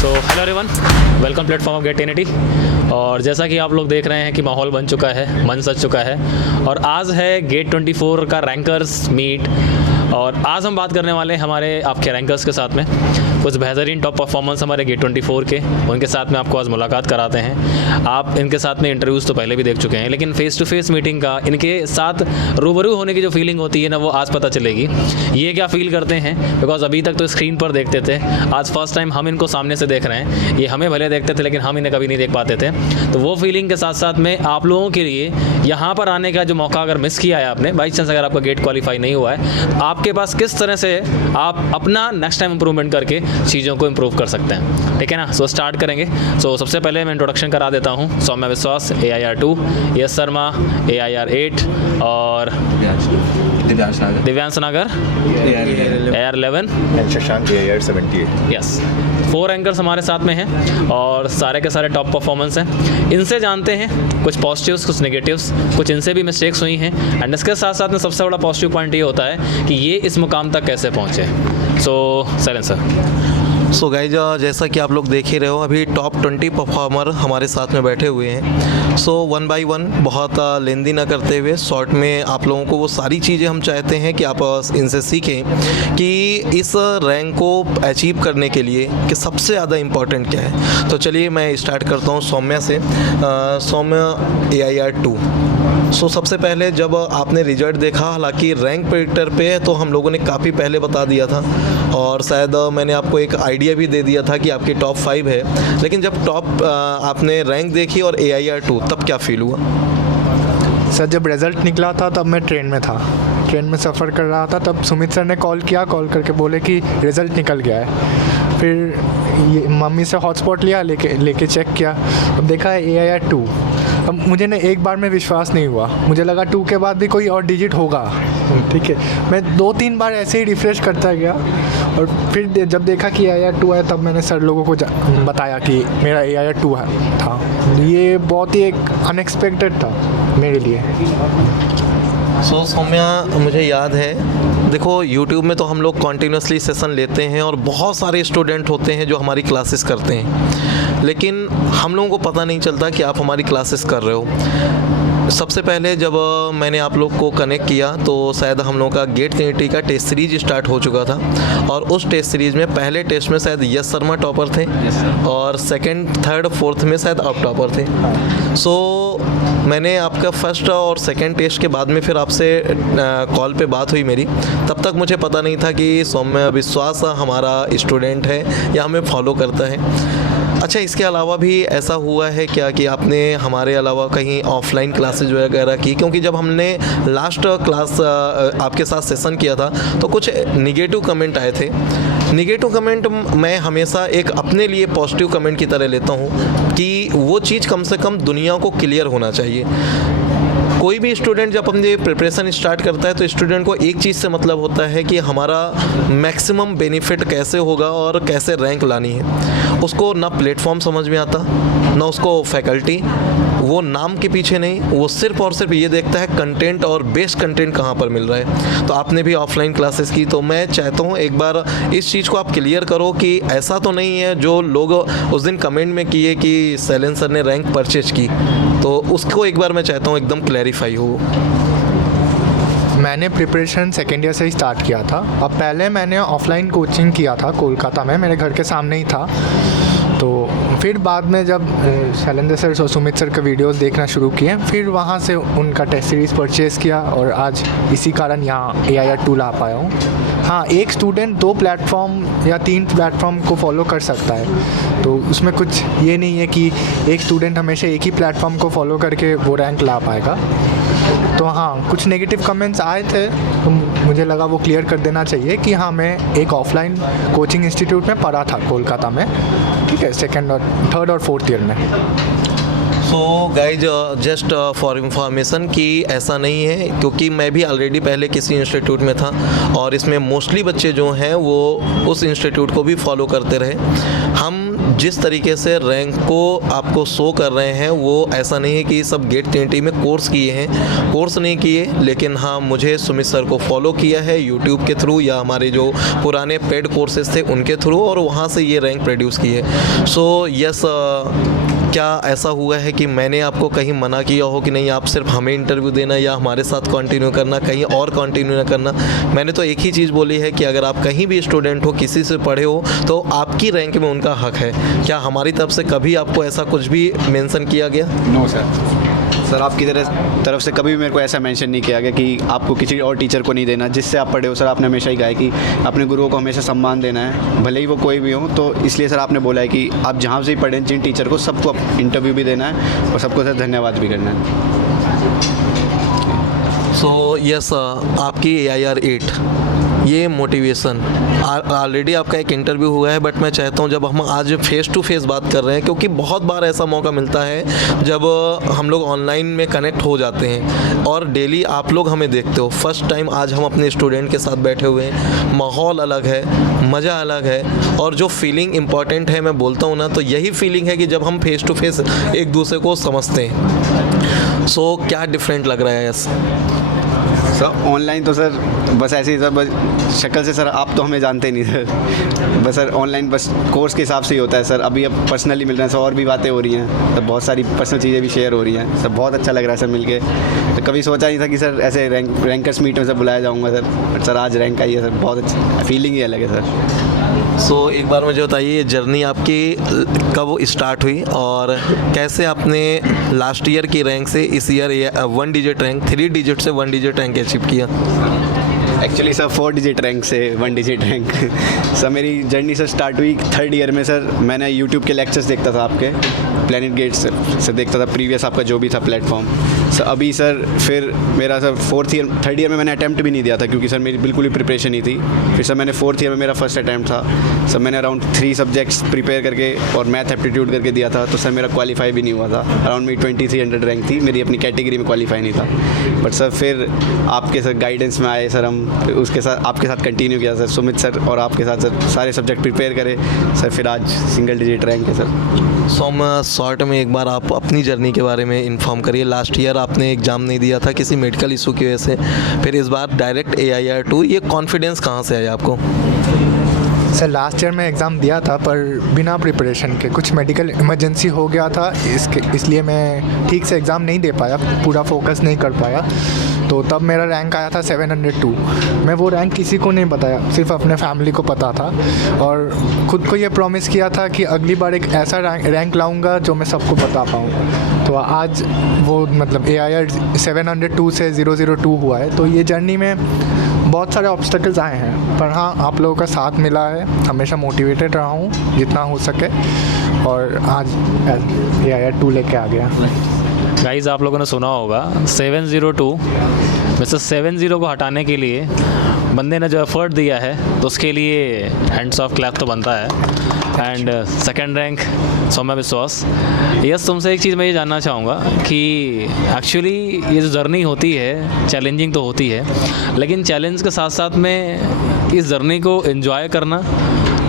Hello everyone, welcome platform of गेट टेनिटी। और जैसा कि आप लोग देख रहे हैं कि माहौल बन चुका है, मन सज चुका है और आज है गेट 24 का रैंकर्स मीट। और आज हम बात करने वाले हैं हमारे आपके रैंकर्स के साथ में, कुछ बेहतरीन टॉप परफॉर्मेंस हमारे गेट 24 के, उनके साथ में आपको आज मुलाकात कराते हैं। आप इनके साथ में इंटरव्यूज़ तो पहले भी देख चुके हैं, लेकिन फेस टू फेस मीटिंग का इनके साथ रूबरू होने की जो फीलिंग होती है ना, वो आज पता चलेगी ये क्या फ़ील करते हैं। बिकॉज अभी तक तो स्क्रीन पर देखते थे, आज फर्स्ट टाइम हम इनको सामने से देख रहे हैं। ये हमें भले देखते थे लेकिन हम इन्हें कभी नहीं देख पाते थे। तो वो फीलिंग के साथ साथ में आप लोगों के लिए यहाँ पर आने का जो मौका अगर मिस किया है आपने, बाई चांस अगर आपका गेट क्वालिफाई नहीं हुआ है, तो आपके पास किस तरह से आप अपना नेक्स्ट टाइम इंप्रूवमेंट करके चीज़ों को इम्प्रूव कर सकते हैं, ठीक है ना। सो स्टार्ट करेंगे। सो सबसे पहले मैं इंट्रोडक्शन करा देता हूँ। सौम्य विश्वास AIR 2, यश शर्मा AIR 8 और दिव्यांश नागर AIR 11 Shashank AIR 78। Yes, 4 anchors हमारे साथ में हैं और सारे के सारे टॉप परफॉर्मेंस हैं। इनसे जानते हैं कुछ पॉजिटिव्स, कुछ नेगेटिव्स, कुछ इनसे भी मिस्टेक्स हुई हैं। एंड इसके साथ साथ में सबसे बड़ा पॉजिटिव पॉइंट ये होता है कि ये इस मुकाम तक कैसे पहुँचे। सो साइलेंस सर। सो गाइज, जैसा कि आप लोग देख ही रहे हो, अभी टॉप 20 परफॉर्मर हमारे साथ में बैठे हुए हैं। सो 1 बाय 1 बहुत लेंदी ना करते हुए शॉर्ट में आप लोगों को वो सारी चीज़ें हम चाहते हैं कि आप इनसे सीखें कि इस रैंक को अचीव करने के लिए कि सबसे ज़्यादा इम्पॉर्टेंट क्या है। तो चलिए मैं स्टार्ट करता हूँ सौम्या से। सौम्य AIR 2। सो सबसे पहले जब आपने रिजल्ट देखा, हालांकि रैंक प्रेडिक्टर पे तो हम लोगों ने काफ़ी पहले बता दिया था और शायद मैंने आपको एक आइडिया भी दे दिया था कि आपकी टॉप 5 है, लेकिन जब टॉप आपने रैंक देखी और AIR 2, तब क्या फील हुआ? सर जब रिज़ल्ट निकला था तब मैं ट्रेन में था, ट्रेन में सफ़र कर रहा था। तब सुमित सर ने कॉल करके बोले कि रिज़ल्ट निकल गया है। फिर ये मम्मी से हॉटस्पॉट लिया, लेके चेक किया, अब देखा है AIR 2। अब मुझे ना एक बार में विश्वास नहीं हुआ, मुझे लगा 2 के बाद भी कोई और डिजिट होगा, ठीक है। मैं 2-3 बार ऐसे ही रिफ़्रेश करता गया और फिर जब देखा कि AIR 2 है, तब मैंने सर लोगों को बताया कि मेरा AIR 2 था। ये बहुत ही एक अनएक्सपेक्टेड था मेरे लिए। सो सौम्या, मुझे याद है, देखो यूट्यूब में तो हम लोग कॉन्टीन्यूसली सेशन लेते हैं और बहुत सारे स्टूडेंट होते हैं जो हमारी क्लासेस करते हैं, लेकिन हम लोगों को पता नहीं चलता कि आप हमारी क्लासेस कर रहे हो। सबसे पहले जब मैंने आप लोग को कनेक्ट किया तो शायद हम लोगों का गेट टेनिटी का टेस्ट सीरीज स्टार्ट हो चुका था और उस टेस्ट सीरीज में पहले टेस्ट में शायद यश शर्मा टॉपर थे और सेकंड, थर्ड, फोर्थ में शायद आप टॉपर थे। सो मैंने आपका फर्स्ट और सेकंड टेस्ट के बाद में फिर आपसे कॉल पे बात हुई मेरी, तब तक मुझे पता नहीं था कि सौम्य विश्वास हमारा स्टूडेंट है या हमें फॉलो करता है। अच्छा, इसके अलावा भी ऐसा हुआ है क्या कि आपने हमारे अलावा कहीं ऑफलाइन क्लासेज वगैरह की? क्योंकि जब हमने लास्ट क्लास आपके साथ सेशन किया था तो कुछ निगेटिव कमेंट आए थे। निगेटिव कमेंट मैं हमेशा एक अपने लिए पॉजिटिव कमेंट की तरह लेता हूँ कि वो चीज़ कम से कम दुनिया को क्लियर होना चाहिए। कोई भी स्टूडेंट जब अपनी प्रिपरेशन स्टार्ट करता है तो स्टूडेंट को एक चीज़ से मतलब होता है कि हमारा मैक्सिमम बेनिफिट कैसे होगा और कैसे रैंक लानी है। उसको ना प्लेटफॉर्म समझ में आता, ना उसको फैकल्टी, वो नाम के पीछे नहीं, वो सिर्फ और सिर्फ ये देखता है कंटेंट और बेस्ट कंटेंट कहाँ पर मिल रहा है। तो आपने भी ऑफलाइन क्लासेस की, तो मैं चाहता हूँ एक बार इस चीज़ को आप क्लियर करो कि ऐसा तो नहीं है जो लोग उस दिन कमेंट में किए कि सैलेंस सर ने रैंक परचेज की, तो उसको एक बार मैं चाहता हूँ एकदम क्लैरिफाई हो। मैंने प्रिपरेशन सेकेंड ईयर से ही स्टार्ट किया था। अब पहले मैंने ऑफलाइन कोचिंग किया था कोलकाता में, मेरे घर के सामने ही था। तो फिर बाद में जब शैलेंद्र सर और सुमित सर के वीडियोस देखना शुरू किए, फिर वहाँ से उनका टेस्ट सीरीज़ परचेज़ किया और आज इसी कारण यहाँ AIR 2 ला पाया हूँ। हाँ, एक स्टूडेंट 2 प्लेटफॉर्म या 3 प्लेटफॉर्म को फॉलो कर सकता है, तो उसमें कुछ ये नहीं है कि एक स्टूडेंट हमेशा एक ही प्लेटफॉर्म को फॉलो करके वो रैंक ला पाएगा। तो हाँ, कुछ नेगेटिव कमेंट्स आए थे तो मुझे लगा वो क्लियर कर देना चाहिए कि हाँ, मैं एक ऑफलाइन कोचिंग इंस्टीट्यूट में पढ़ा था कोलकाता में, ठीक है, सेकंड और थर्ड और फोर्थ ईयर में। So guys just for information कि ऐसा नहीं है, क्योंकि मैं भी ऑलरेडी पहले किसी इंस्टीट्यूट में था और इसमें मोस्टली बच्चे जो हैं वो उस इंस्टीट्यूट को भी फॉलो करते रहे। हम जिस तरीके से रैंक को आपको शो कर रहे हैं वो ऐसा नहीं है कि सब गेट ट्रिनिटी में कोर्स किए हैं, कोर्स नहीं किए, लेकिन हाँ मुझे सुमित सर को फॉलो किया है यूट्यूब के थ्रू या हमारे जो पुराने पेड कोर्सेज थे उनके थ्रू, और वहाँ से ये रैंक प्रोड्यूस की है। सो यस, क्या ऐसा हुआ है कि मैंने आपको कहीं मना किया हो कि नहीं आप सिर्फ हमें इंटरव्यू देना या हमारे साथ कंटिन्यू करना, कहीं और कंटिन्यू ना करना? मैंने तो एक ही चीज़ बोली है कि अगर आप कहीं भी स्टूडेंट हो, किसी से पढ़े हो, तो आपकी रैंक में उनका हक है। क्या हमारी तरफ से कभी आपको ऐसा कुछ भी मेंशन किया गया? नो सर, आपकी तरफ से कभी भी मेरे को ऐसा मेंशन नहीं किया गया कि आपको किसी और टीचर को नहीं देना जिससे आप पढ़े हो। सर आपने हमेशा ही कहा है कि अपने गुरुओं को हमेशा सम्मान देना है, भले ही वो कोई भी हो। तो इसलिए सर आपने बोला है कि आप जहाँ से ही पढ़ें, जिन टीचर को, सबको इंटरव्यू भी देना है और सबको सर धन्यवाद भी करना है। सो यस, आपकी AIR 8 ये मोटिवेशन ऑलरेडी आपका एक इंटरव्यू हुआ है, बट मैं चाहता हूँ जब हम आज फेस टू फेस बात कर रहे हैं, क्योंकि बहुत बार ऐसा मौका मिलता है जब हम लोग ऑनलाइन में कनेक्ट हो जाते हैं और डेली आप लोग हमें देखते हो। फर्स्ट टाइम आज हम अपने स्टूडेंट के साथ बैठे हुए हैं, माहौल अलग है, मज़ा अलग है, और जो फीलिंग इम्पॉर्टेंट है मैं बोलता हूँ ना, तो यही फीलिंग है कि जब हम फेस टू फेस एक दूसरे को समझते हैं। सो क्या डिफरेंट लग रहा है? सर ऑनलाइन तो सर बस ऐसे ही सर, बस शक्ल से सर आप तो हमें जानते ही नहीं सर, बस सर ऑनलाइन बस कोर्स के हिसाब से ही होता है सर। अभी अब पर्सनली मिल रहे हैं सर, और भी बातें हो रही हैं, तो बहुत सारी पर्सनल चीज़ें भी शेयर हो रही हैं सर। बहुत अच्छा लग रहा है सर मिलके। तो कभी सोचा नहीं था कि सर ऐसे रैंकर्स मीट में सर बुलाया जाऊँगा सर, बट सर आज रैंक आई है सर, बहुत अच्छा फीलिंग ही अलग है सर। सो एक बार मुझे बताइए, ये जर्नी आपकी कब स्टार्ट हुई और कैसे आपने लास्ट ईयर की रैंक से इस ईयर 1 डिजिट रैंक, 3 डिजिट से 1 डिजिट रैंक अचीव किया? एक्चुअली सर 4 डिजिट रैंक से 1 डिजिट रैंक सर मेरी जर्नी सर स्टार्ट हुई 3rd ईयर में सर। मैंने यूट्यूब के लेक्चर्स देखता था आपके, प्लेनेट गेट्स से देखता था, प्रीवियस आपका जो भी था प्लेटफॉर्म सर। अभी सर फिर मेरा सर 3rd ईयर में मैंने अटैम्प्ट भी नहीं दिया था, क्योंकि सर मेरी बिल्कुल ही प्रिपरेशन नहीं थी। फिर सर मैंने 4th ईयर में मेरा फर्स्ट अटैम्प्ट था सर, मैंने अराउंड 3 सब्जेक्ट्स प्रिपेयर करके और मैथ एप्टीट्यूड करके दिया था, तो सर मेरा क्वालिफाई भी नहीं हुआ था। अराउंड मेरी 2300 रैंक थी, मेरी अपनी कैटेगरी में क्वालिफाई नहीं था। बट सर फिर आपके सर गाइडेंस में आए सर, हम फिर उसके साथ आपके साथ कंटिन्यू किया सर, सुमित सर और आपके साथ सर सारे सब्जेक्ट प्रिपेयर करे सर, फिर आज सिंगल डिजिट रैंक है सर। सो शॉर्ट में एक बार आप अपनी जर्नी के बारे में इन्फॉर्म करिए। लास्ट ईयर आपने एग्ज़ाम नहीं दिया था किसी मेडिकल इशू की वजह से, फिर इस बार डायरेक्ट AIR 2, ये कॉन्फिडेंस कहाँ से आया आपको? सर लास्ट ईयर में एग्ज़ाम दिया था, पर बिना प्रिपरेशन के, कुछ मेडिकल इमरजेंसी हो गया था, इसलिए मैं ठीक से एग्ज़ाम नहीं दे पाया, पूरा फोकस नहीं कर पाया। तो तब मेरा रैंक आया था 702। मैं वो रैंक किसी को नहीं बताया, सिर्फ अपने फैमिली को पता था, और ख़ुद को ये प्रॉमिस किया था कि अगली बार एक ऐसा रैंक लाऊंगा जो मैं सबको बता पाऊँ। तो आज वो मतलब AIR 702 से 002 हुआ है। तो ये जर्नी में बहुत सारे ऑब्स्टेकल्स आए हैं, पर हाँ आप लोगों का साथ मिला है, हमेशा मोटिवेटेड रहा हूँ जितना हो सके, और आज AIR 2 लेके आ गया। गाइस आप लोगों ने सुना होगा 702 में से 70 को हटाने के लिए बंदे ने जो एफर्ट दिया है, तो उसके लिए हैंड्स ऑफ क्लैप तो बनता है। एंड सेकंड रैंक सौम्या विश्वास। यस, तुमसे एक चीज़ मैं ये जानना चाहूँगा कि एक्चुअली ये जो जर्नी होती है चैलेंजिंग तो होती है, लेकिन चैलेंज के साथ साथ में इस जर्नी को एंजॉय करना,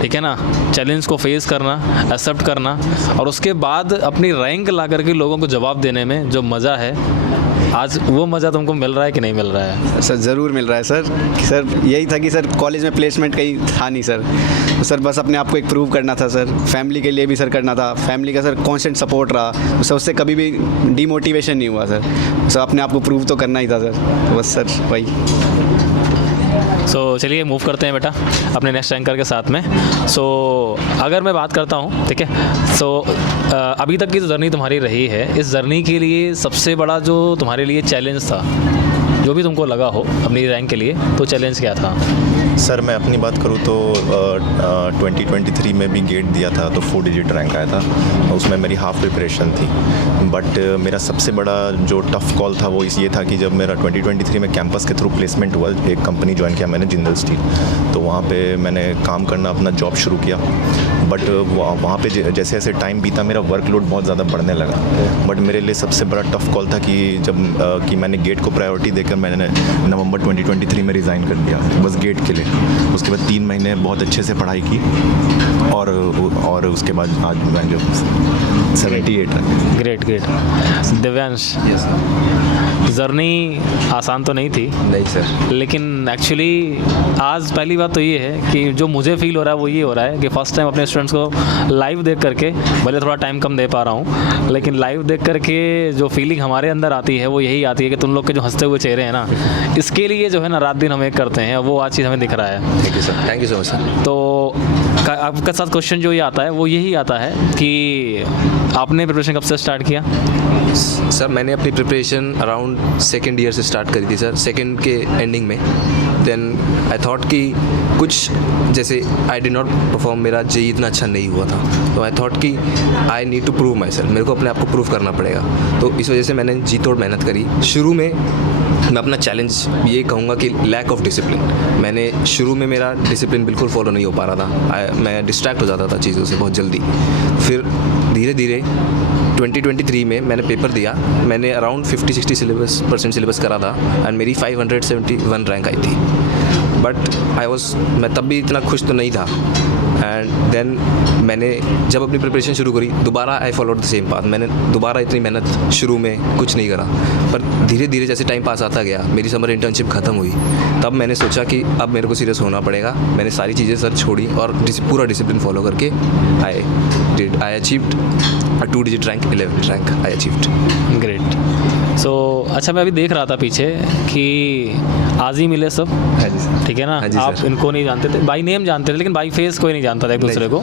ठीक है ना, चैलेंज को फेस करना, एक्सेप्ट करना, और उसके बाद अपनी रैंक ला करके लोगों को जवाब देने में जो मज़ा है, आज वो मज़ा तुमको मिल रहा है कि नहीं मिल रहा है? सर ज़रूर मिल रहा है सर। सर यही था कि सर कॉलेज में प्लेसमेंट कहीं था नहीं सर, तो सर बस अपने आप को एक प्रूव करना था सर, फैमिली के लिए भी सर करना था। फैमिली का सर कांस्टेंट सपोर्ट रहा, तो सर उससे कभी भी डीमोटिवेशन नहीं हुआ सर। सर अपने आप को प्रूव तो करना ही था सर, तो बस सर वही। सो चलिए मूव करते हैं बेटा अपने नेक्स्ट रैंकर के साथ में। सो अगर मैं बात करता हूँ, ठीक है, सो अभी तक की जो जर्नी तुम्हारी रही है, इस जर्नी के लिए सबसे बड़ा जो तुम्हारे लिए चैलेंज था, जो भी तुमको लगा हो अपनी रैंक के लिए, तो चैलेंज क्या था? सर मैं अपनी बात करूँ तो 2023 में भी गेट दिया था तो 4 डिजिट रैंक आया था, उसमें मेरी हाफ प्रिपरेशन थी। बट मेरा सबसे बड़ा जो टफ़ कॉल था वो ये था कि जब मेरा 2023 में कैंपस के थ्रू प्लेसमेंट हुआ, एक कंपनी ज्वाइन किया मैंने जिंदल स्टील, तो वहाँ पे मैंने काम करना अपना जॉब शुरू किया। बट वहाँ पे जैसे जैसे टाइम बीता मेरा वर्कलोड बहुत ज़्यादा बढ़ने लगा। बट मेरे लिए सबसे बड़ा टफ़ कॉल था कि मैंने गेट को प्रायोरिटी देकर मैंने नवंबर 2023 में रिज़ाइन कर दिया बस गेट के लिए। उसके बाद 3 महीने बहुत अच्छे से पढ़ाई की और उसके बाद आज मैं जो 78 है। Great great. दिव्यांश, जर्नी आसान तो नहीं थी, नहीं सर। लेकिन एक्चुअली आज पहली बात तो ये है कि जो मुझे फील हो रहा है वो ये हो रहा है कि फ़र्स्ट टाइम अपने स्टूडेंट्स को लाइव देख करके, भले थोड़ा टाइम कम दे पा रहा हूँ, लेकिन लाइव देख करके जो फीलिंग हमारे अंदर आती है वो यही आती है कि तुम लोग के जो हंसते हुए चेहरे हैं ना, इसके लिए जो है ना रात दिन हम एक करते हैं, वो आज चीज़ हमें दिख रहा है। Thank you sir, thank you so much sir. तो आपके साथ क्वेश्चन जो ये आता है वो यही आता है कि आपने प्रिपरेशन कब से स्टार्ट किया? सर मैंने अपनी प्रिपरेशन अराउंड सेकेंड ईयर से स्टार्ट करी थी सर, सेकेंड के एंडिंग में। देन आई थॉट कि कुछ जैसे आई डिड नॉट परफॉर्म, मेरा जेई इतना अच्छा नहीं हुआ था, तो आई थॉट कि I need to prove myself, मेरे को अपने आप को प्रूव करना पड़ेगा। तो इस वजह से मैंने जी तोड़ मेहनत करी। शुरू में मैं अपना चैलेंज ये कहूँगा कि लैक ऑफ डिसिप्लिन। मैंने शुरू में मेरा डिसिप्लिन बिल्कुल फॉलो नहीं हो पा रहा था, मैं डिस्ट्रैक्ट हो जाता था चीज़ों से बहुत जल्दी। फिर धीरे धीरे 2023 में मैंने पेपर दिया, मैंने अराउंड 50-60% सिलेबस करा था एंड मेरी 571 रैंक आई थी। बट मैं तब भी इतना खुश तो नहीं था। एंड देन मैंने जब अपनी प्रिपरेशन शुरू करी, दोबारा I followed the same path. मैंने दोबारा इतनी मेहनत शुरू में कुछ नहीं करा, पर धीरे धीरे जैसे टाइम पास आता गया, मेरी समर इंटर्नशिप ख़त्म हुई, तब मैंने सोचा कि अब मेरे को सीरियस होना पड़ेगा। मैंने सारी चीज़ें सर छोड़ी और पूरा डिसिप्लिन फॉलो करके I achieved a 2 digit rank, 11th rank I achieved. Great. So अच्छा, मैं अभी देख रहा था पीछे कि आज ही मिले सब, हाँ जी सर। ठीक है ना? हाँ जी आप सर। इनको नहीं जानते थे, बाई नेम जानते थे, लेकिन बाई फेस कोई नहीं जानता था एक दूसरे को।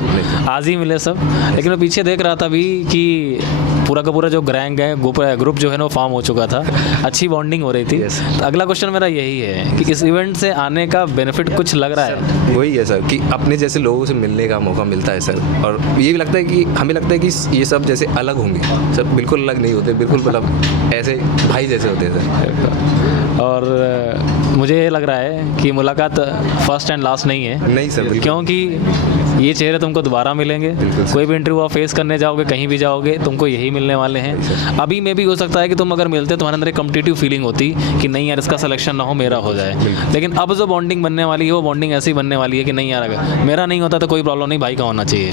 आज ही मिले सब। लेकिन मैं पीछे देख रहा था अभी कि पूरा का पूरा जो गैंग है, ग्रुप जो है ना, वो फॉर्म हो चुका था, अच्छी बॉन्डिंग हो रही थी। Yes. तो अगला क्वेश्चन मेरा यही है कि इस इवेंट से आने का बेनिफिट कुछ लग रहा है? वही है सर कि अपने जैसे लोगों से मिलने का मौका मिलता है सर, और ये भी लगता है कि हमें लगता है कि ये सब जैसे अलग होंगे सर, बिल्कुल अलग नहीं होते, बिल्कुल मतलब ऐसे भाई जैसे होते हैं सर। और मुझे ये लग रहा है कि मुलाकात फर्स्ट एंड लास्ट नहीं है। नहीं सर, बिल्कुल। क्योंकि ये चेहरे तुमको दोबारा मिलेंगे, बिल्कुल सर। कोई भी इंटरव्यू आप फेस करने जाओगे, कहीं भी जाओगे, तुमको यही मिलने वाले हैं। अभी में भी हो सकता है कि तुम अगर मिलते तुम्हारे अंदर एक कॉम्पिटिटिव फीलिंग होती कि नहीं यार इसका सिलेक्शन ना हो, मेरा हो जाए। लेकिन अब जो बॉन्डिंग बनने वाली है वो बॉन्डिंग ऐसी बनने वाली है कि नहीं यार अगर मेरा नहीं होता तो कोई प्रॉब्लम नहीं, भाई का होना चाहिए,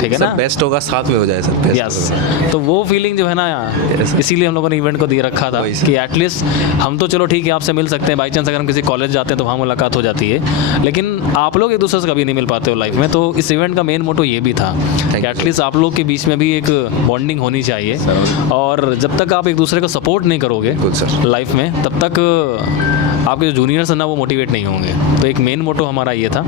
ठीक है ना? बेस्ट होगा साथ में हो जाए सर, best यस। होगा। तो वो फीलिंग जो है ना, इसीलिए हम लोगों ने इवेंट को दे रखा था वही सर। कि एटलीस्ट हम तो चलो ठीक है आपसे मिल सकते हैं, बाई चांस अगर हम किसी कॉलेज जाते हैं तो वहाँ मुलाकात हो जाती है, लेकिन आप लोग एक दूसरे से कभी नहीं मिल पाते हो लाइफ में। तो इस इवेंट का मेन मोटो ये भी था कि एटलीस्ट आप लोग के बीच में भी एक बॉन्डिंग होनी चाहिए, और जब तक आप एक दूसरे को सपोर्ट नहीं करोगे लाइफ में, तब तक आपके जो जूनियर्स हैं ना वो मोटिवेट नहीं होंगे। तो एक मेन मोटो हमारा ये था,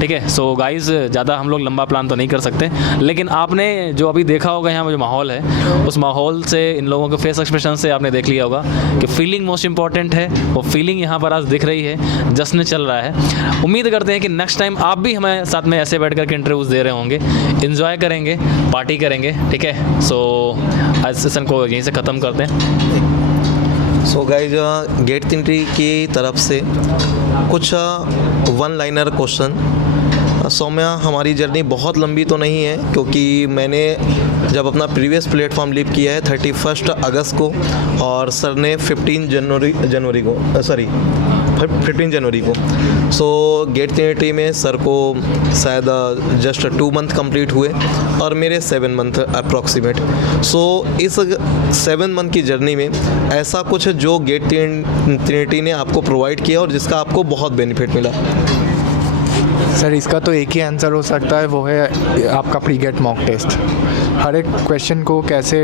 ठीक है? सो गाइज, ज़्यादा हम लोग लंबा प्लान तो नहीं कर सकते, लेकिन आपने जो अभी देखा होगा यहाँ जो माहौल है, उस माहौल से, इन लोगों के फेस एक्सप्रेशन से आपने देख लिया होगा कि फीलिंग मोस्ट इंपॉर्टेंट है। वो फीलिंग यहाँ पर आज दिख रही है, जश्न चल रहा है। उम्मीद करते हैं कि नेक्स्ट टाइम आप भी हमारे साथ में ऐसे बैठ करके इंटरव्यूज़ दे रहे होंगे, इन्जॉय करेंगे, पार्टी करेंगे, ठीक है? सो आज सेशन को यहीं से ख़त्म करते हैं। सो गाइज, गेट ट्रिनिटी की तरफ से कुछ वन लाइनर क्वेश्चन। सौम्या, हमारी जर्नी बहुत लंबी तो नहीं है, क्योंकि मैंने जब अपना प्रीवियस प्लेटफॉर्म लीव किया है 31 अगस्त को, और सर ने 15 जनवरी को। सो गेट ट्रिनिटी में सर को शायद जस्ट 2 मंथ कंप्लीट हुए और मेरे 7 मंथ अप्रॉक्सीमेट। सो इस 7 मंथ की जर्नी में ऐसा कुछ जो गेट ट्रिनिटी ने आपको प्रोवाइड किया और जिसका आपको बहुत बेनिफिट मिला? सर इसका तो एक ही आंसर हो सकता है, वो है आपका प्री गेट मॉक टेस्ट। हर एक क्वेश्चन को कैसे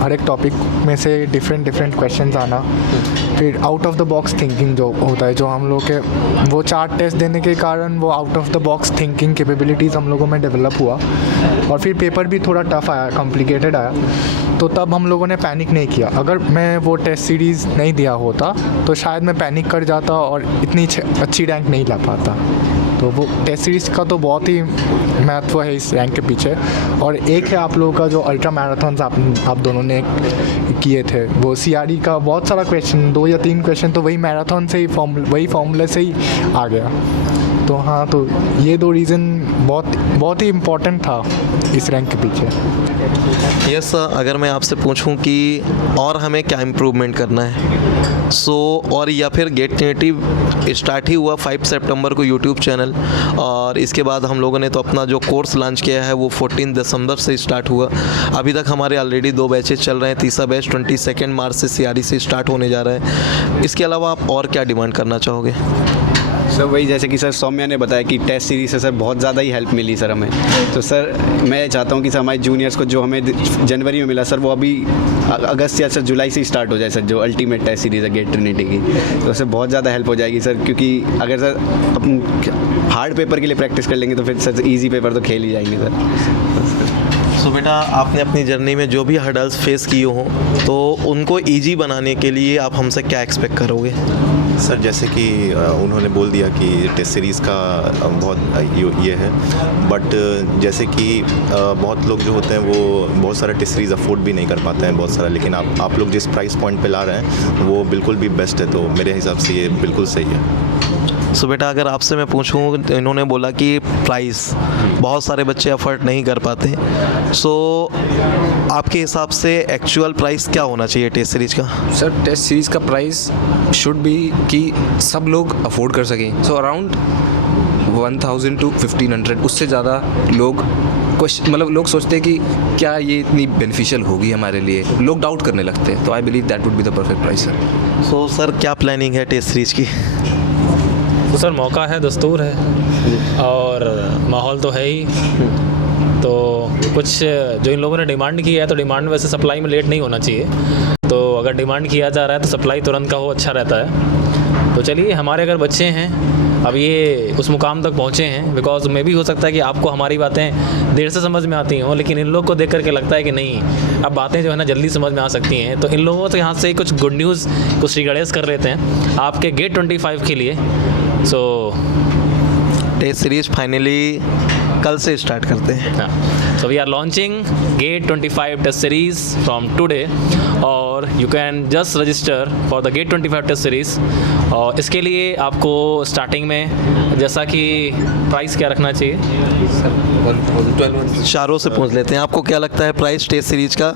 हर एक टॉपिक में से डिफरेंट क्वेश्चंस आना, फिर out of the box thinking जो होता है, जो हम लोग के वो 4 टेस्ट देने के कारण वो out of the box thinking capabilities हम लोगों में डेवलप हुआ, और फिर पेपर भी थोड़ा टफ आया, कॉम्प्लिकेटेड आया। तो तब हम लोगों ने पैनिक नहीं किया। अगर मैं वो टेस्ट सीरीज़ नहीं दिया होता तो शायद मैं पैनिक कर जाता और इतनी अच्छी रैंक नहीं ला पाता। तो वो टेस्ट सीरीज़ का तो बहुत ही महत्व है इस रैंक के पीछे। और एक है आप लोगों का जो अल्ट्रा मैराथन्स आप दोनों ने किए थे, वो CRE का बहुत सारा क्वेश्चन, 2 या 3 क्वेश्चन तो वही मैराथन से ही वही फॉर्मूले से ही आ गया। तो हाँ, तो ये 2 रीज़न बहुत ही इम्पोर्टेंट था इस रैंक के पीछे। यस अगर मैं आपसे पूछूं कि और हमें क्या इम्प्रूवमेंट करना है, और या फिर गेट ट्रिनिटी स्टार्ट ही हुआ 5 सितंबर को यूट्यूब चैनल, और इसके बाद हम लोगों ने तो अपना जो कोर्स लॉन्च किया है वो 14 दिसंबर से स्टार्ट हुआ। अभी तक हमारे ऑलरेडी 2 बैचेस चल रहे हैं। तीसरा बैच 22 मार्च से CRE से स्टार्ट होने जा रहा है। इसके अलावा आप और क्या डिमांड करना चाहोगे? सर वही जैसे कि सर सौम्या ने बताया कि टेस्ट सीरीज से सर बहुत ज़्यादा ही हेल्प मिली सर हमें। तो सर मैं चाहता हूँ कि सर हमारे जूनियर्स को जो हमें जनवरी में मिला सर वो अभी अगस्त या सर जुलाई से स्टार्ट हो जाए सर, जो अल्टीमेट टेस्ट सीरीज़ है गेट ट्रिनिटी की। तो सर बहुत ज़्यादा हेल्प हो जाएगी सर, क्योंकि अगर सर अपन हार्ड पेपर के लिए प्रैक्टिस कर लेंगे तो फिर सर ईजी पेपर तो खेल ही जाएंगे सर। सो बेटा, आपने अपनी जर्नी में जो भी हर्डल्स फेस किए हों तो उनको ईजी बनाने के लिए आप हमसे क्या एक्सपेक्ट करोगे? सर जैसे कि उन्होंने बोल दिया कि टेस्ट सीरीज़ का बहुत ये है, बट जैसे कि बहुत लोग जो होते हैं वो बहुत सारा टेस्ट सीरीज़ अफोर्ड भी नहीं कर पाते हैं बहुत सारा, लेकिन आप लोग जिस प्राइस पॉइंट पे ला रहे हैं वो बिल्कुल भी बेस्ट है। तो मेरे हिसाब से ये बिल्कुल सही है। सो बेटा, अगर आपसे मैं पूछूं, इन्होंने बोला कि प्राइस बहुत सारे बच्चे अफोर्ड नहीं कर पाते, सो आपके हिसाब से एक्चुअल प्राइस क्या होना चाहिए टेस्ट सीरीज़ का? सर टेस्ट सीरीज़ का प्राइस शुड बी कि सब लोग अफोर्ड कर सकें। सो अराउंड 1000 to 1500, उससे ज़्यादा लोग लोग सोचते हैं कि क्या ये इतनी बेनिफिशियल होगी हमारे लिए, लोग डाउट करने लगते हैं। तो I believe that would be the perfect price sir. So sir क्या प्लानिंग है टेस्ट सीरीज़ की? तो सर मौका है, दस्तूर है और माहौल तो है ही। तो कुछ जो इन लोगों ने डिमांड की है, तो डिमांड वैसे सप्लाई में लेट नहीं होना चाहिए। तो अगर डिमांड किया जा रहा है तो सप्लाई तुरंत का हो, अच्छा रहता है। तो चलिए, हमारे अगर बच्चे हैं अब ये उस मुकाम तक पहुँचे हैं, बिकॉज में भी हो सकता है कि आपको हमारी बातें देर से समझ में आती हों, लेकिन इन लोग को देख करके लगता है कि नहीं, अब बातें जो है ना जल्दी समझ में आ सकती हैं। तो इन लोगों के यहाँ से कुछ गुड न्यूज़, कुछ श्रीगणेश कर लेते हैं आपके गेट 25 के लिए। सो टेस्ट सीरीज फाइनली कल से स्टार्ट करते हैं। हाँ, so we are launching GATE 25 test series from today, और you can just register for the GATE 25 test series. और इसके लिए आपको स्टार्टिंग में जैसा कि प्राइस क्या रखना चाहिए? चारों से पूछ लेते हैं, आपको क्या लगता है प्राइस टेस्ट सीरीज का?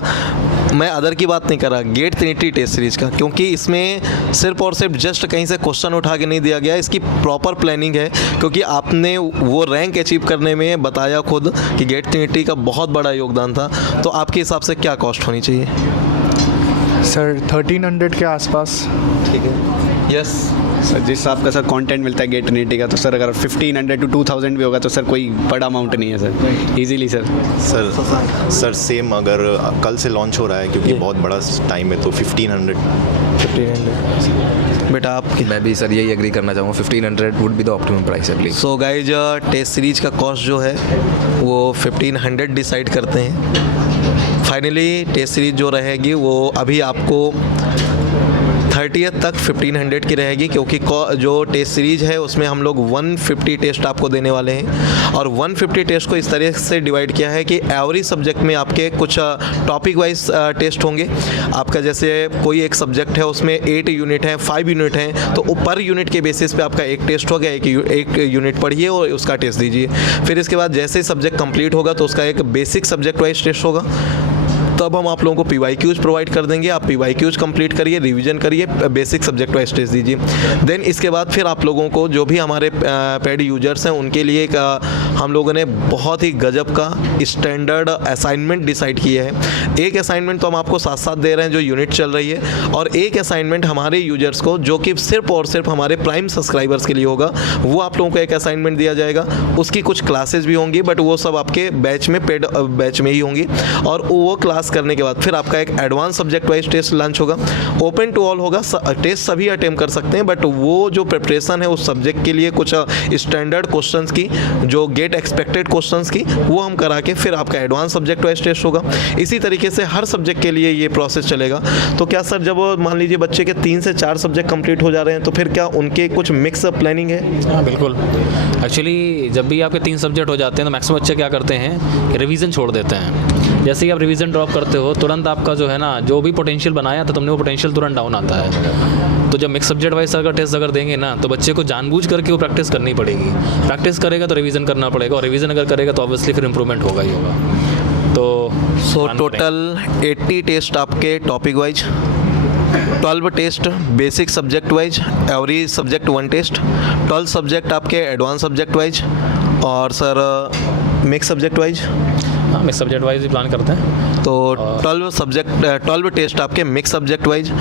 मैं अदर की बात नहीं कर रहा, गेट ट्रिनिटी टेस्ट सीरीज का, क्योंकि इसमें सिर्फ और सिर्फ जस्ट कहीं से क्वेश्चन उठा के नहीं दिया गया, इसकी प्रॉपर प्लानिंग है। क्योंकि आपने वो रैंक अचीव करने में बताया खुद कि गेट ट्रिनिटी का बहुत बड़ा योगदान था। तो आपके हिसाब से क्या कॉस्ट होनी चाहिए? सर 1300 के आसपास। ठीक है। यस सर जिस हिसाब का सर कंटेंट मिलता है गेट ट्रिनिटी का, तो सर अगर 1500 to 2000 भी होगा तो सर कोई बड़ा अमाउंट नहीं है sir, easily sir. Sir same अगर कल से लॉन्च हो रहा है, क्योंकि बहुत बड़ा टाइम है, तो 1500। बेटा आपकी? मैं भी सर यही एग्री करना चाहूँगा, 1500 would be the optimum price at least. So guys, test series का कॉस्ट जो है वो 1500 डिसाइड करते हैं। फाइनली टेस्ट सीरीज जो रहेगी वो अभी आपको 30th तक 1500 की रहेगी, क्योंकि जो टेस्ट सीरीज है उसमें हम लोग 150 टेस्ट आपको देने वाले हैं। और 150 टेस्ट को इस तरह से डिवाइड किया है कि एवरी सब्जेक्ट में आपके कुछ टॉपिक वाइज टेस्ट होंगे। आपका जैसे कोई एक सब्जेक्ट है उसमें 8 यूनिट हैं, 5 यूनिट हैं, तो पर यूनिट के बेसिस पे आपका एक टेस्ट हो गया, एक यूनिट पढ़िए और उसका टेस्ट दीजिए। फिर इसके बाद जैसे सब्जेक्ट कंप्लीट होगा तो उसका एक बेसिक सब्जेक्ट वाइज टेस्ट होगा। तब हम आप लोगों को PYQs प्रोवाइड कर देंगे, आप PYQs कंप्लीट करिए, रिवीजन करिए, बेसिक सब्जेक्ट वाइज टेस्ट दीजिए। देन इसके बाद फिर आप लोगों को जो भी हमारे पेड यूजर्स हैं उनके लिए हम लोगों ने बहुत ही गजब का स्टैंडर्ड असाइनमेंट डिसाइड किया है। एक असाइनमेंट तो हम आपको साथ साथ दे रहे हैं जो यूनिट चल रही है, और एक असाइनमेंट हमारे यूजर्स को जो कि सिर्फ और सिर्फ हमारे प्राइम सब्सक्राइबर्स के लिए होगा, वो आप लोगों को एक असाइनमेंट दिया जाएगा। उसकी कुछ क्लासेस भी होंगी, बट वो सब आपके बैच में पेड बैच में ही होंगी। और वो क्लास करने के बाद फिर आपका एक advance subject wise test launch होगा, ओपन टू ऑल होगा, टेस्ट सभी अटेम्प्ट कर सकते हैं। बट वो जो प्रिपरेशन है उस सब्जेक्ट के लिए कुछ स्टैंडर्ड क्वेश्चंस की जो गेट गेट एक्सपेक्टेड क्वेश्चंस की वो हम करा के फिर आपका एडवांस सब्जेक्ट वाइज टेस्ट होगा। इसी तरीके से हर सब्जेक्ट के लिए ये प्रोसेस चलेगा। तो क्या सर जब मान लीजिए बच्चे के 3 से 4 सब्जेक्ट कंप्लीट हो जा रहे हैं तो फिर क्या उनके कुछ मिक्स प्लानिंग है? हाँ बिल्कुल। एक्चुअली जब भी आपके 3 सब्जेक्ट हो जाते हैं तो मैक्सिमम बच्चे क्या करते हैं कि रिवीजन छोड़ देते हैं। जैसे ही आप रिवीजन ड्रॉप करते हो तुरंत आपका जो है ना जो भी पोटेंशियल बनाया था तुमने वो पोटेंशियल तुरंत डाउन आता है। तो जब मिक्स सब्जेक्ट वाइज अगर टेस्ट अगर देंगे ना तो बच्चे को जानबूझ करके वो प्रैक्टिस करनी पड़ेगी। प्रैक्टिस करेगा तो रिवीजन करना पड़ेगा और रिवीजन अगर करेगा तो ऑब्वियसली फिर इंप्रूवमेंट होगा ही होगा। तो सो टोटल 80 टेस्ट आपके topic wise, 12 test basic subject wise, every subject 1 test, 12 subject आपके एडवांस सब्जेक्ट वाइज और सर मिक्स सब्जेक्ट वाइज। हाँ मिक्स सब्जेक्ट वाइज ही प्लान करते हैं। तो 12 टेस्ट आपके मिक्स सब्जेक्ट वाइज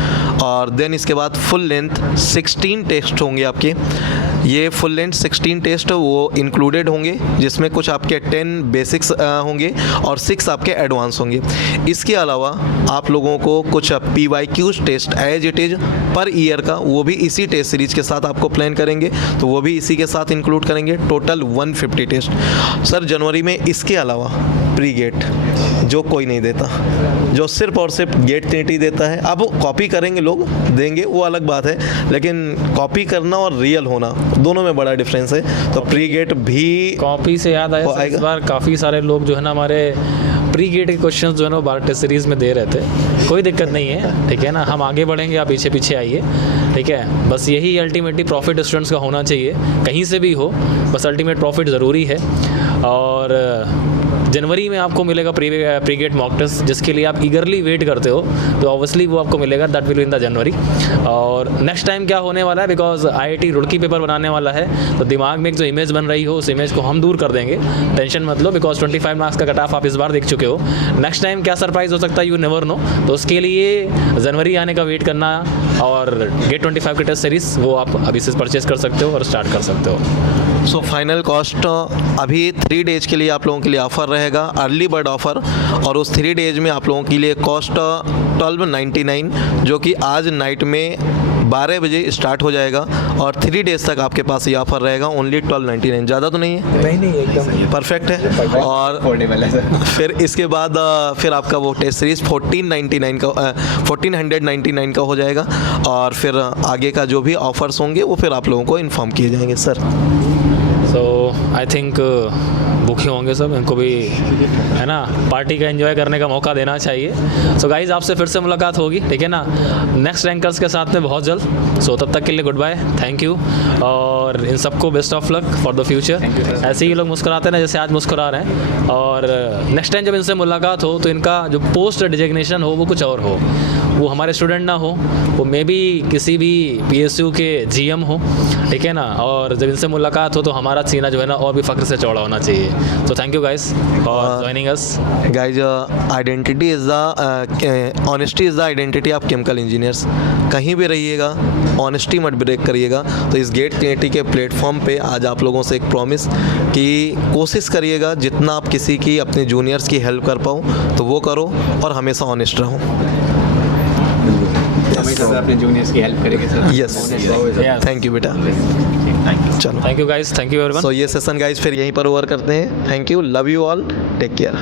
और देन इसके बाद फुल लेंथ 16 टेस्ट होंगे आपके। ये फुल लेंथ 16 टेस्ट वो इंक्लूडेड होंगे जिसमें कुछ आपके 10 बेसिक्स होंगे और 6 आपके एडवांस होंगे। इसके अलावा आप लोगों को कुछ PYQs test as it is per year का वो भी इसी टेस्ट सीरीज के साथ आपको प्लान करेंगे तो वो भी इसी के साथ इंक्लूड करेंगे। टोटल 150 टेस्ट सर जनवरी में। इसके अलावा प्री गेट जो कोई नहीं देता, जो सिर्फ और सिर्फ गेट ट्रिनिटी देता है। अब कॉपी करेंगे लोग देंगे वो अलग बात है, लेकिन कॉपी करना और रियल होना दोनों में बड़ा डिफरेंस है। तो प्री गेट भी कॉपी से याद आया इस बार काफ़ी सारे लोग जो है ना हमारे प्री गेट के क्वेश्चंस जो है ना बार टेस्ट सीरीज़ में दे रहे थे। कोई दिक्कत नहीं है, ठीक है ना, हम आगे बढ़ेंगे, आप पीछे पीछे आइए, ठीक है। बस यही अल्टीमेटली प्रॉफिट स्टूडेंट्स का होना चाहिए, कहीं से भी हो, बस अल्टीमेट प्रॉफिट ज़रूरी है। और जनवरी में आपको मिलेगा प्री गेट मॉक टेस्ट जिसके लिए आप ईगरली वेट करते हो, तो ऑब्वियसली वो आपको मिलेगा, that will be in the January. और नेक्स्ट टाइम क्या होने वाला है, बिकॉज IIT रुड़की पेपर बनाने वाला है तो दिमाग में एक जो इमेज बन रही हो उस इमेज को हम दूर कर देंगे, टेंशन मत लो, बिकॉज 25 मार्क्स का कट ऑफ आप इस बार देख चुके हो। नेक्स्ट टाइम क्या सरप्राइज हो सकता है यू नेवर नो, तो उसके लिए जनवरी आने का वेट करना और गेट 25 की टेस्ट सीरीज वो आप अभी से परचेज कर सकते हो और स्टार्ट कर सकते हो। सो फाइनल कॉस्ट अभी 3 डेज के लिए आप लोगों के लिए ऑफ़र रहेगा, अर्ली बर्ड ऑफ़र, और उस 3 डेज में आप लोगों के लिए कॉस्ट 1299 जो कि आज नाइट में 12 बजे स्टार्ट हो जाएगा और 3 डेज तक आपके पास ये ऑफ़र रहेगा। ओनली 1299, ज़्यादा तो नहीं है? नहीं एकदम परफेक्ट है। और फिर इसके बाद फिर आपका वो टेस्ट सीरीज़ 1499 का हो जाएगा और फिर आगे का जो भी ऑफ़र्स होंगे वो फिर आप लोगों को इन्फॉर्म किए जाएंगे सर। सो आई थिंक भूखे होंगे सब, इनको भी है ना पार्टी का एंजॉय करने का मौका देना चाहिए। सो गाइज आपसे फिर से मुलाकात होगी, ठीक है ना, नेक्स्ट रैंकर्स के साथ में बहुत जल्द। सो तब तक के लिए गुड बाय, थैंक यू, और इन सबको best of luck for the future. ऐसे ही लोग मुस्कुराते ना जैसे आज मुस्कुरा रहे हैं, और नेक्स्ट टाइम जब इनसे मुलाकात हो तो इनका जो पोस्ट डिजिग्नेशन हो वो कुछ और हो, वो हमारे स्टूडेंट ना हो, वो मे बी किसी भी PSU के GM हो, ठीक है ना, और जब इनसे मुलाकात हो तो हमारा सीना जो है ना और भी फ़ख्र से चौड़ा होना चाहिए। तो thank you guys for joining us. Guys identity is the honesty is the identity of chemical engineers. कहीं भी रहिएगा ऑनेस्टी मत ब्रेक करिएगा। तो इस गेट ट्रिनिटी के प्लेटफॉर्म पे आज आप लोगों से एक प्रॉमिस कि कोशिश करिएगा जितना आप किसी की अपने जूनियर्स की हेल्प कर पाओ तो वो करो और हमेशा ऑनेस्ट रहो। हमेशा अपने जूनियर्स की हेल्प करेंगे सर। यस, थैंक यू बेटा। चलो thank you guys, thank you everyone. So ये सेशन गाइज फिर यहीं पर ओवर करते हैं। Thank you, love you all, take care.